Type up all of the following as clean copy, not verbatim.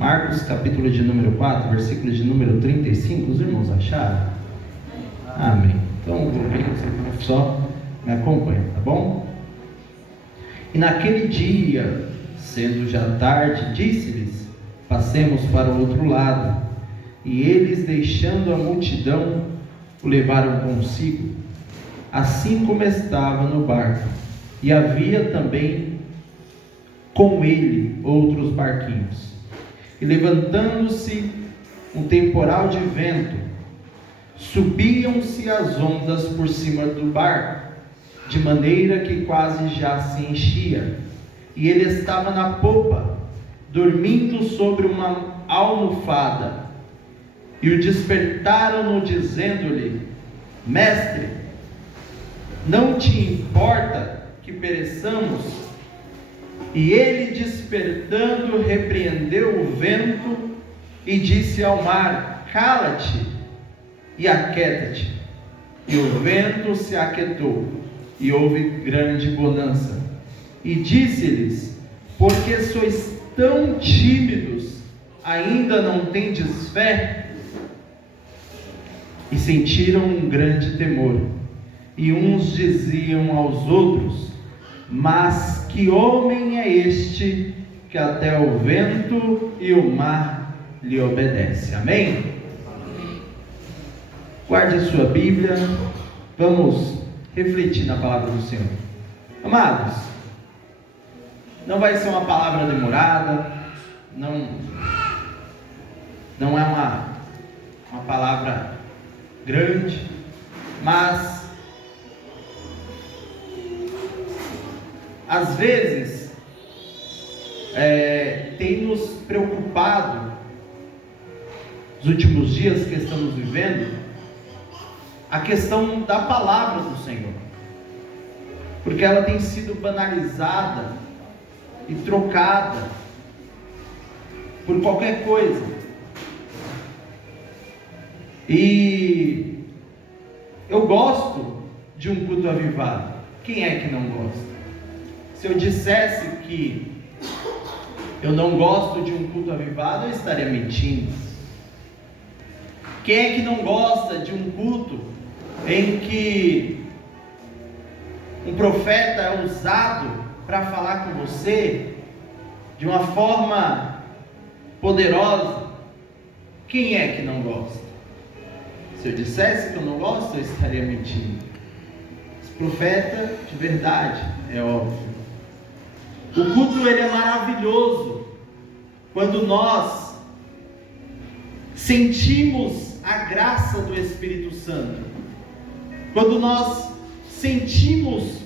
Marcos, capítulo de número 4, versículo de número 35. Os irmãos acharam? Amém. Então, vou ver que você só me acompanha, tá bom? E naquele dia, sendo já tarde, disse-lhes: passemos para o outro lado. E eles, deixando a multidão, o levaram consigo, assim como estava no barco. E havia também com ele outros barquinhos. E levantando-se um temporal de vento, subiam-se as ondas por cima do barco, de maneira que quase já se enchia. E ele estava na popa, dormindo sobre uma almofada. E o despertaram-no, dizendo-lhe: Mestre, não te importa que pereçamos? E ele, despertando, repreendeu o vento e disse ao mar: cala-te e aquieta-te. E o vento se aquietou, e houve grande bonança. E disse-lhes: por que sois tão tímidos? Ainda não tendes fé? E sentiram um grande temor. E uns diziam aos outros: mas que homem é este, que até o vento e o mar lhe obedecem? Amém? Amém. Guarde a sua Bíblia. Vamos refletir na palavra do Senhor. Amados, não vai ser uma palavra demorada, não é uma palavra grande, mas às vezes tem nos preocupado, nos últimos dias que estamos vivendo, a questão da palavra do Senhor, porque ela tem sido banalizada e trocada por qualquer coisa. E eu gosto de um culto avivado. Quem é que não gosta? Se eu dissesse que eu não gosto de um culto avivado, eu estaria mentindo. Quem é que não gosta de um culto em que um profeta é usado para falar com você de uma forma poderosa? Quem é que não gosta? Se eu dissesse que eu não gosto, eu estaria mentindo. Esse profeta de verdade, é óbvio. O culto, ele é maravilhoso quando nós sentimos a graça do Espírito Santo, quando nós sentimos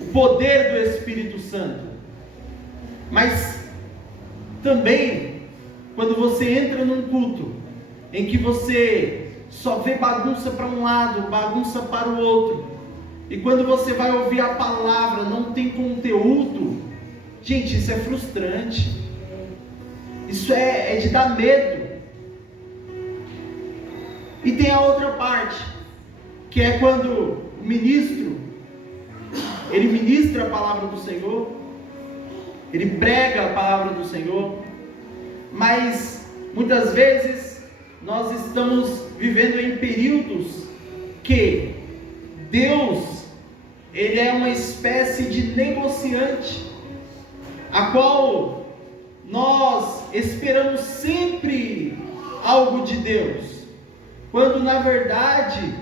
o poder do Espírito Santo. Mas também quando você entra num culto em que você só vê bagunça para um lado, bagunça para o outro, e quando você vai ouvir a palavra, não tem conteúdo, gente, isso é frustrante, isso é de dar medo. E tem a outra parte, que é quando o ministro, ele ministra a palavra do Senhor, ele prega a palavra do Senhor, mas muitas vezes nós estamos vivendo em períodos que Deus, ele é uma espécie de negociante, a qual nós esperamos sempre algo de Deus, quando na verdade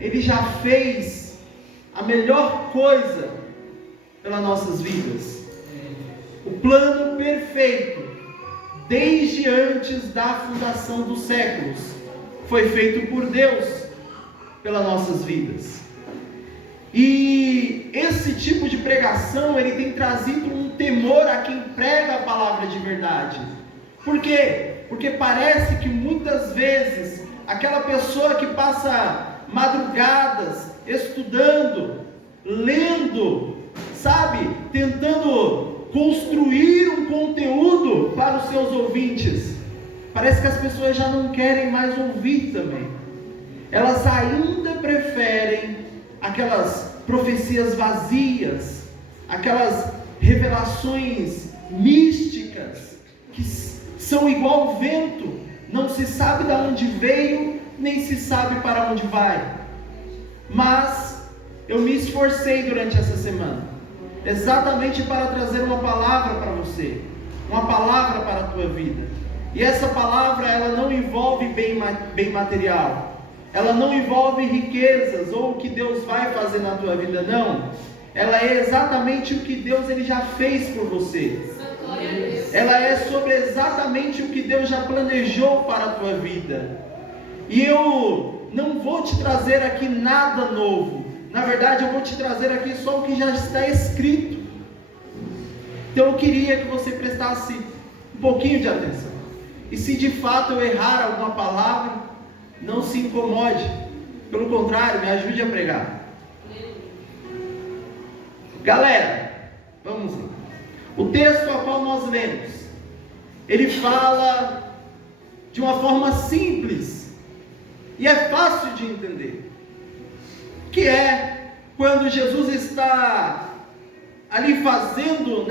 ele já fez a melhor coisa pelas nossas vidas. O plano perfeito, desde antes da fundação dos séculos, foi feito por Deus pelas nossas vidas. E esse tipo de pregação, ele tem trazido um temor a quem prega a palavra de verdade. Por quê? Porque parece que muitas vezes aquela pessoa que passa madrugadas estudando, lendo, sabe, tentando construir um conteúdo para os seus ouvintes, parece que as pessoas já não querem mais ouvir também. Elas ainda preferem aquelas profecias vazias, aquelas revelações místicas que são igual ao vento, não se sabe de onde veio, nem se sabe para onde vai. Mas eu me esforcei durante essa semana, exatamente para trazer uma palavra para você, uma palavra para a tua vida. E essa palavra, ela não envolve bem material, ela não envolve riquezas ou o que Deus vai fazer na tua vida, não. Ela é exatamente o que Deus ele já fez por você. Ela é sobre exatamente o que Deus já planejou para a tua vida. E eu não vou te trazer aqui nada novo. Na verdade, eu vou te trazer aqui só o que já está escrito. Então eu queria que você prestasse um pouquinho de atenção. E se de fato eu errar alguma palavra, não se incomode. Pelo contrário, me ajude a pregar. Galera, vamos lá. O texto ao qual nós lemos, ele fala de uma forma simples e é fácil de entender, que é quando Jesus está ali fazendo,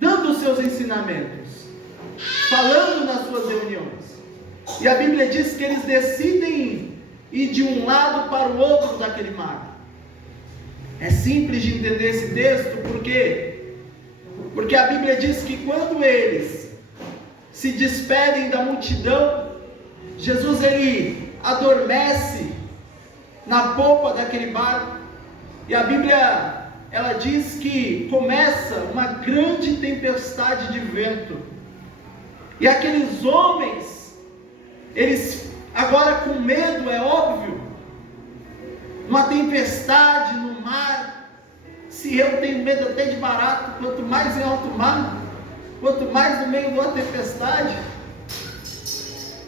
dando os seus ensinamentos, falando nas suas reuniões. E a Bíblia diz que eles decidem ir de um lado para o outro daquele mar. É simples de entender esse texto, porque a Bíblia diz que quando eles se despedem da multidão, Jesus ele adormece na popa daquele barco, e a Bíblia ela diz que começa uma grande tempestade de vento, e aqueles homens, eles agora com medo, é óbvio, uma tempestade no mar. Se eu tenho medo até de barato, quanto mais em alto mar, quanto mais no meio de uma tempestade,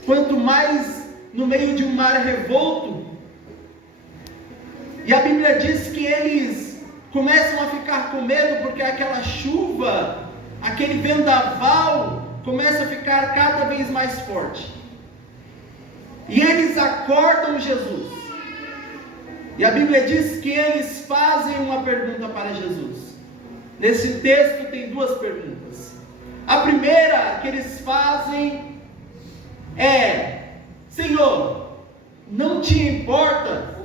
quanto mais no meio de um mar revolto. E a Bíblia diz que eles começam a ficar com medo, porque aquela chuva, aquele vendaval começa a ficar cada vez mais forte. E eles acordam Jesus. E a Bíblia diz que eles fazem uma pergunta para Jesus. Nesse texto tem duas perguntas. A primeira que eles fazem é: Senhor, não te importa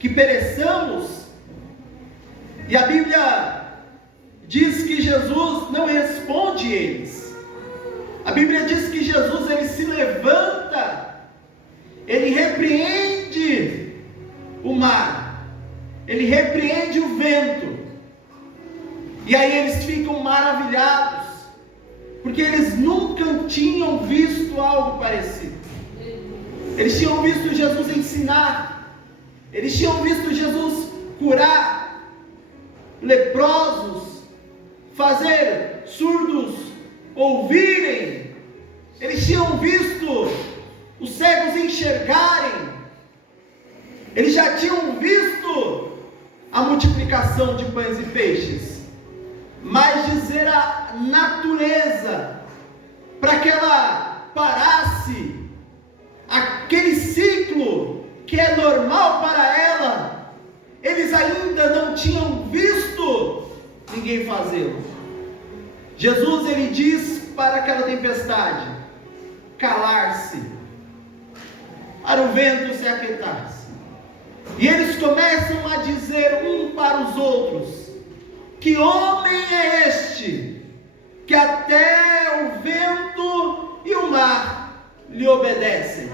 que pereçamos? E a Bíblia diz que Jesus não responde eles. A Bíblia diz que Jesus ele se levanta, ele repreende o mar, ele repreende o vento, e aí eles ficam maravilhados, porque eles nunca tinham visto algo parecido. Eles tinham visto Jesus ensinar, eles tinham visto Jesus curar leprosos, fazer surdos ouvirem, eles tinham visto os cegos enxergarem, eles já tinham visto a multiplicação de pães e peixes, mas dizer a natureza para que ela parasse aquele ciclo que é normal para ela, eles ainda não tinham visto ninguém fazê-lo. Jesus ele diz para aquela tempestade calar-se, para o vento se aquietar-se. E eles começam a dizer um para os outros: que homem é este, que até o vento e o mar lhe obedecem?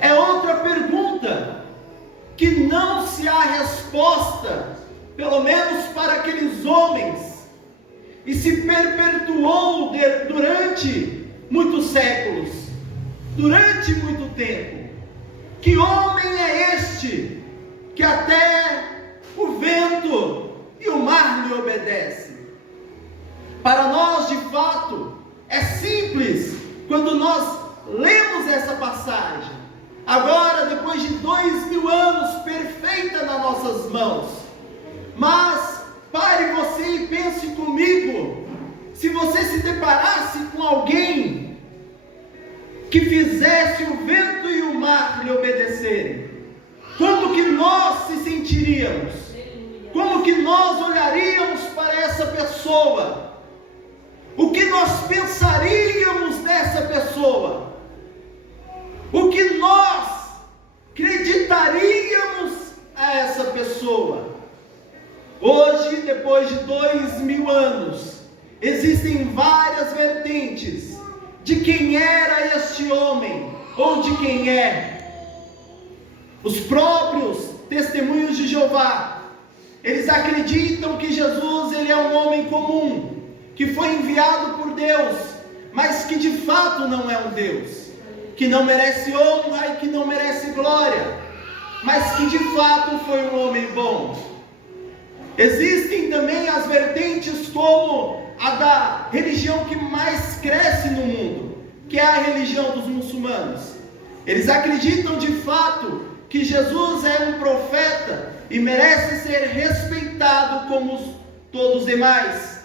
É outra pergunta que não se há resposta, pelo menos para aqueles homens, e se perpetuou durante muitos séculos, durante muito tempo. Que homem é este, que até o vento e o mar lhe obedecem? Para nós, de fato, é simples quando nós lemos essa passagem, agora depois de 2000 anos, perfeita nas nossas mãos. Mas pare você e pense comigo, se você se deparasse com alguém que fizesse o vento e o mar lhe obedecerem, como que nós se sentiríamos? Como que nós olharíamos para essa pessoa? O que nós pensaríamos dessa pessoa? O que nós acreditaríamos a essa pessoa? Hoje, depois de 2000 anos, existem várias vertentes de quem era este homem, ou de quem é. Os próprios testemunhos de Jeová, eles acreditam que Jesus, ele é um homem comum, que foi enviado por Deus, mas que de fato não é um Deus, que não merece honra e que não merece glória, mas que de fato foi um homem bom. Existem também as vertentes como a da religião que mais cresce no mundo, que é a religião dos muçulmanos. Eles acreditam de fato que Jesus é um profeta e merece ser respeitado como todos os demais.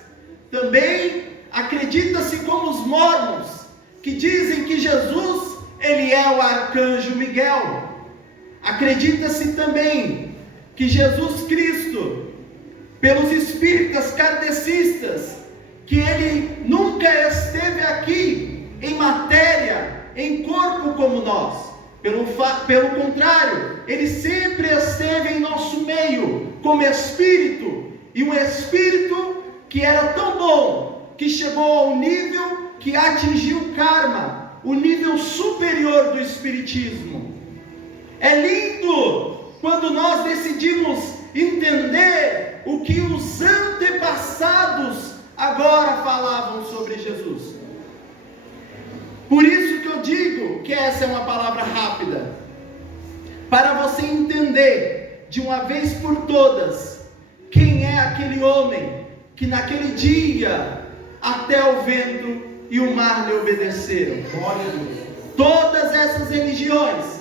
Também acredita-se como os mormons, que dizem que Jesus, ele é o arcanjo Miguel. Acredita-se também que Jesus Cristo, pelos espíritas kardecistas, que ele nunca esteve aqui em matéria, em corpo como nós. Pelo contrário, ele sempre esteve em nosso meio, como espírito, e um espírito que era tão bom, que chegou ao nível que atingiu o karma, o nível superior do espiritismo. É lindo quando nós decidimos entender o que os antepassados agora falavam sobre Jesus. Por isso que eu digo que essa é uma palavra rápida, para você entender de uma vez por todas quem é aquele homem que naquele dia até o vento e o mar lhe obedeceram. Todas essas religiões,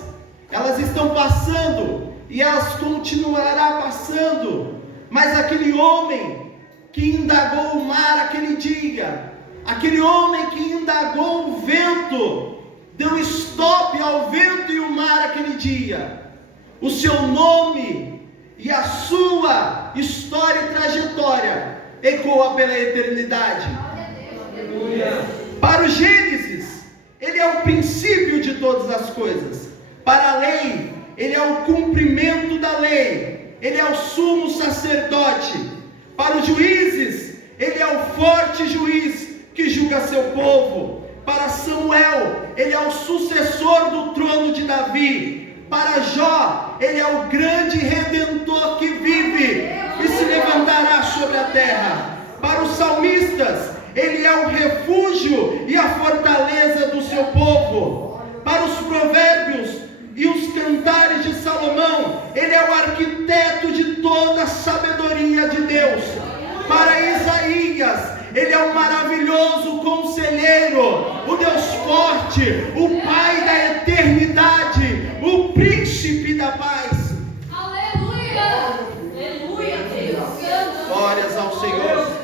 elas estão passando e elas continuarão passando, mas aquele homem que indagou o mar aquele dia, aquele homem que indagou o vento, deu stop ao vento e o mar aquele dia, o seu nome e a sua história e trajetória ecoa pela eternidade. Para o Gênesis, ele é o princípio de todas as coisas. Para a lei, ele é o cumprimento da lei, ele é o sumo sacerdote. Para os juízes, ele é o forte juiz que julga seu povo. Para Samuel, ele é o sucessor do trono de Davi. Para Jó, ele é o grande redentor que vive e se levantará sobre a terra. Para os salmistas, ele é o refúgio e a fortaleza do seu povo. Para os provérbios e os cantares de Salomão, ele é o arquiteto de toda a sabedoria de Deus. Para Isaías, ele é o maravilhoso conselheiro, o Deus forte, o Pai da eternidade, o príncipe da paz. Aleluia! Aleluia, Deus! Glórias ao Senhor.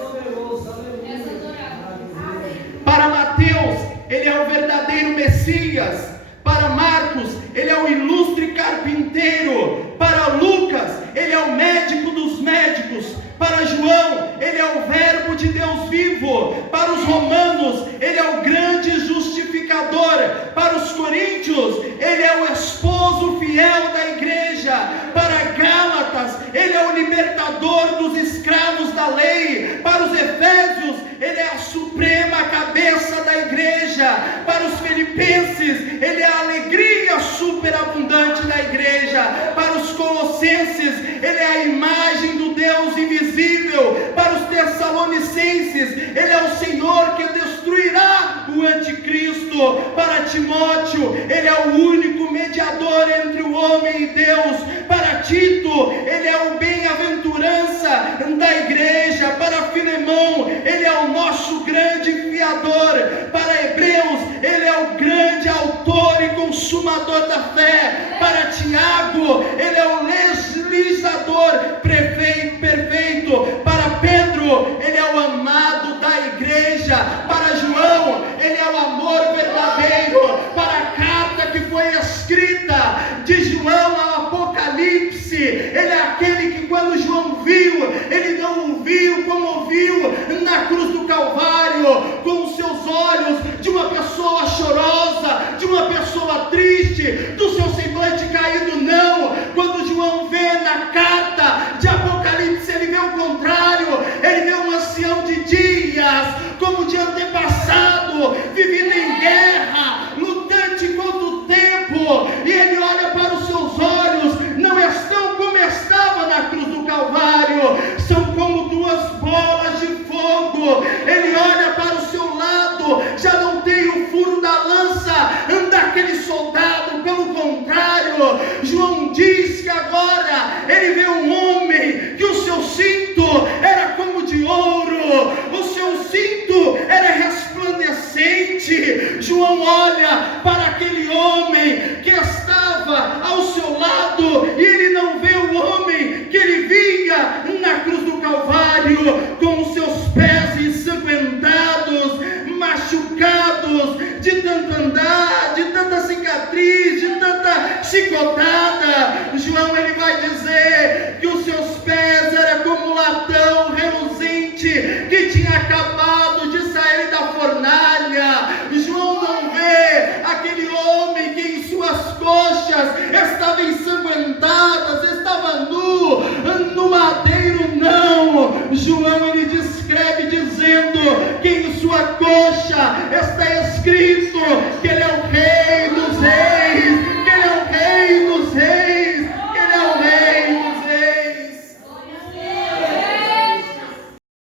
Para Mateus, ele é o verdadeiro Messias. Para Marcos, ele é o ilustre carpinteiro. Para Lucas, ele é o médico dos médicos. Para João, ele é o verbo de Deus vivo. Para os romanos, ele é o grande justificador. Para os coríntios, ele é o esposo fiel da igreja. Para Gálatas, ele é o libertador dos escravos da lei. Para os efésios, ele é a suprema cabeça da igreja. Para os filipenses, ele é a alegria superabundante da igreja. Para os colossenses, ele é a imagem do Deus invisível. Para os tessalonicenses, ele é o Senhor que destruirá o anticristo. Para Timóteo, ele é o único mediador entre o homem e Deus. Para Tito, ele é o bem-aventurança da igreja. Para Filemão, ele é o nosso grande fiador. Para Hebreus, ele é o grande autor e consumador da fé. Para Tiago, ele é o legislador perfeito. Para Pedro, ele é o amado da igreja. Para João, ele é o amor verdadeiro. Para a carta que foi escrita de João ao Apocalipse, ele é aquele que quando João viu, ele não o viu como viu na cruz do Calvário, novo, ele olha para o seu lado, já não tem o furo da lança daquele soldado, pelo contrário, João diz que agora ele vê um homem que o seu cinto era como de ouro, o seu cinto era resplandecente. João olha para aquele homem que estava ao seu lado e ele não vê o homem que ele via na cruz do Calvário, com os seus pés ensanguentados, machucados, de tanto andar, de tanta cicatriz, de tanta chicotada. João ele vai dizer que os seus pés eram como latão reluzente que tinha acabado de sair da fornalha. João não vê aquele homem que em suas coxas estava ensanguentadas, estava nu, no madeiro, não. João ele descreve dizendo que em sua coxa está escrito que ele